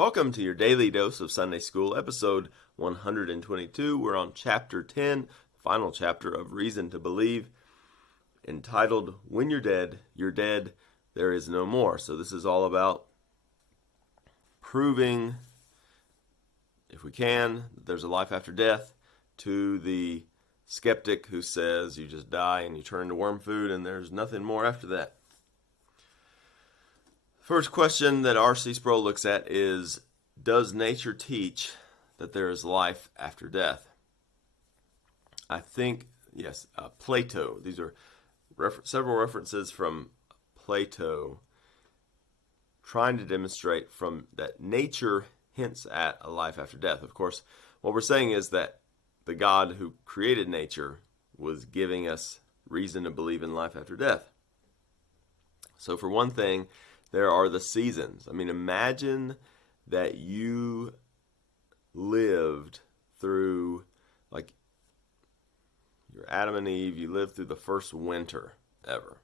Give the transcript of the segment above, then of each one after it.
Welcome to your daily dose of Sunday School, episode 122. We're on chapter 10, final chapter of Reason to Believe, entitled, When You're Dead, There Is No More. So this is all about proving, if we can, that there's a life after death to the skeptic who says you just die and you turn into worm food and there's nothing more after that. First question that R.C. Sproul looks at is, does nature teach that there is life after death? I think, yes, Plato. These are several references from Plato trying to demonstrate from that nature hints at a life after death. Of course, what we're saying is that the God who created nature was giving us reason to believe in life after death. So for one thing, there are the seasons. I mean, imagine that you lived through, like, you're Adam and Eve, you lived through the first winter ever.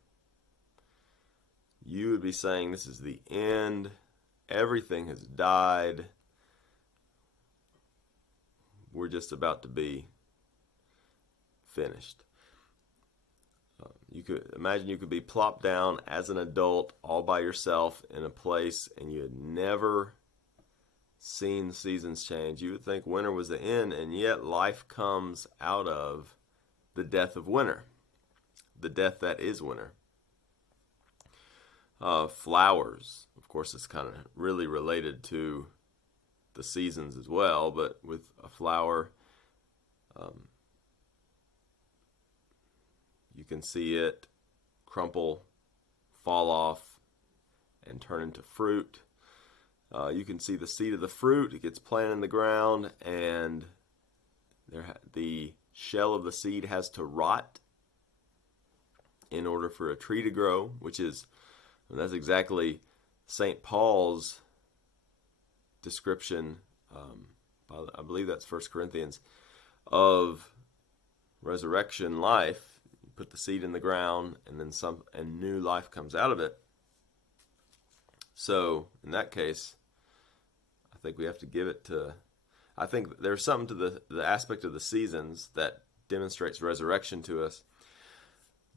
You would be saying, this is the end, everything has died, we're just about to be finished. You could imagine you could be plopped down as an adult all by yourself in a place and you had never seen the seasons change. You would think winter was the end, and yet life comes out of the death of winter, the death that is winter. Flowers, of course, it's kind of really related to the seasons as well, but with a flower, you can see it crumple, fall off, and turn into fruit. You can see the seed of the fruit. It gets planted in the ground, and the shell of the seed has to rot in order for a tree to grow, that's exactly St. Paul's description, I believe that's 1 Corinthians, of resurrection life. Put the seed in the ground, and then and new life comes out of it. So in that case, I think we have to give it to. I think there's something to the aspect of the seasons that demonstrates resurrection to us.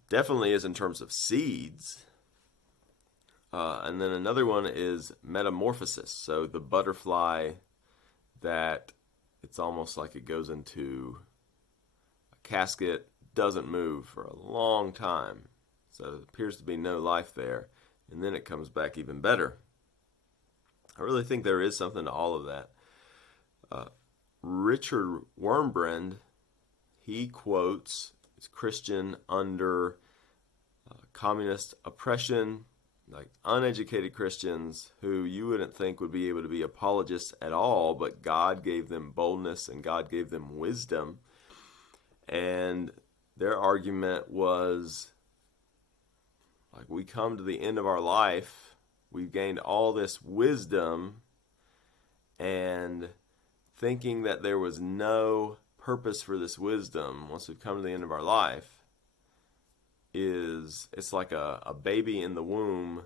Definitely is in terms of seeds, and then another one is metamorphosis. So the butterfly, that it's almost like it goes into a casket, doesn't move for a long time, so there appears to be no life there, and then it comes back even better. I really think there is something to all of that. Richard Wurmbrand, he quotes Christian under communist oppression, like uneducated Christians who you wouldn't think would be able to be apologists at all, but God gave them boldness and God gave them wisdom, and their argument was, like, we come to the end of our life, we've gained all this wisdom, and thinking that there was no purpose for this wisdom once we've come to the end of our life it's like a baby in the womb,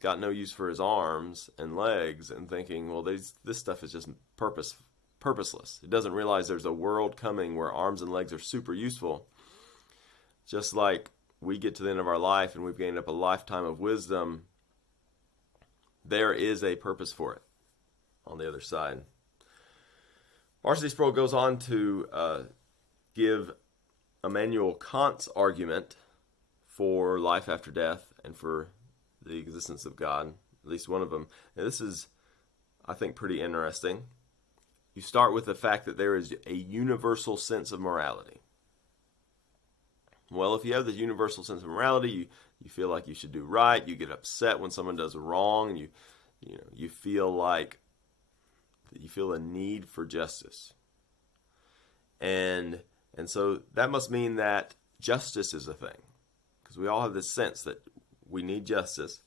got no use for his arms and legs, and thinking, well, this stuff is just purposeless. It doesn't realize there's a world coming where arms and legs are super useful. Just like we get to the end of our life and we've gained up a lifetime of wisdom, there is a purpose for it on the other side. R.C. Sproul goes on to give Immanuel Kant's argument for life after death and for the existence of God, at least one of them. And this is, I think, pretty interesting. You start with the fact that there is a universal sense of morality. Well, if you have this universal sense of morality, you feel like you should do right. You get upset when someone does wrong. You feel like you feel a need for justice, and so that must mean that justice is a thing, because we all have this sense that we need justice.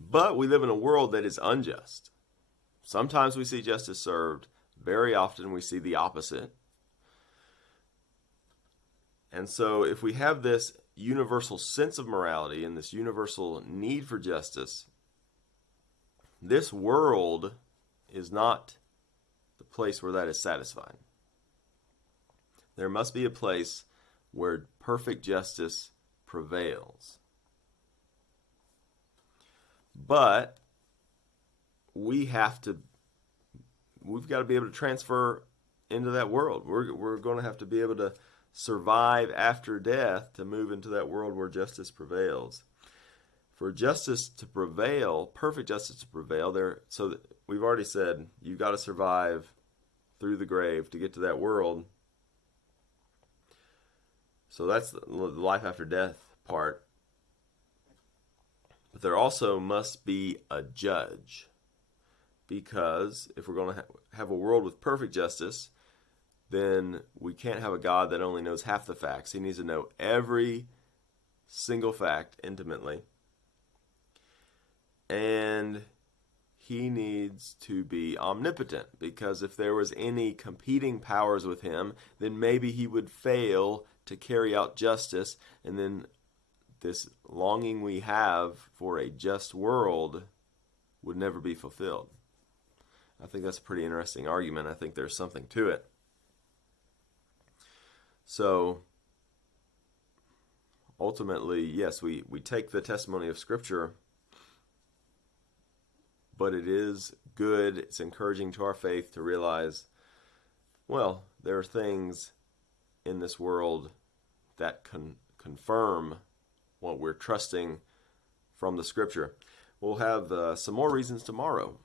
But we live in a world that is unjust. Sometimes we see justice served. Very often we see the opposite. And so if we have this universal sense of morality and this universal need for justice, this world is not the place where that is satisfied. There must be a place where perfect justice prevails. But we've got to be able to transfer into that world. We're going to have to be able to survive after death to move into that world where justice prevails. For justice to prevail, perfect justice to prevail, we've already said you've got to survive through the grave to get to that world. So that's the life after death part. But there also must be a judge. Because if we're going to have a world with perfect justice, then we can't have a God that only knows half the facts. He needs to know every single fact intimately. And he needs to be omnipotent, because if there was any competing powers with him, then maybe he would fail to carry out justice, and then this longing we have for a just world would never be fulfilled. I think that's a pretty interesting argument. I think there's something to it. So, ultimately, yes, we take the testimony of Scripture, but it is good, it's encouraging to our faith to realize, well, there are things in this world that confirm what we're trusting from the Scripture. We'll have some more reasons tomorrow.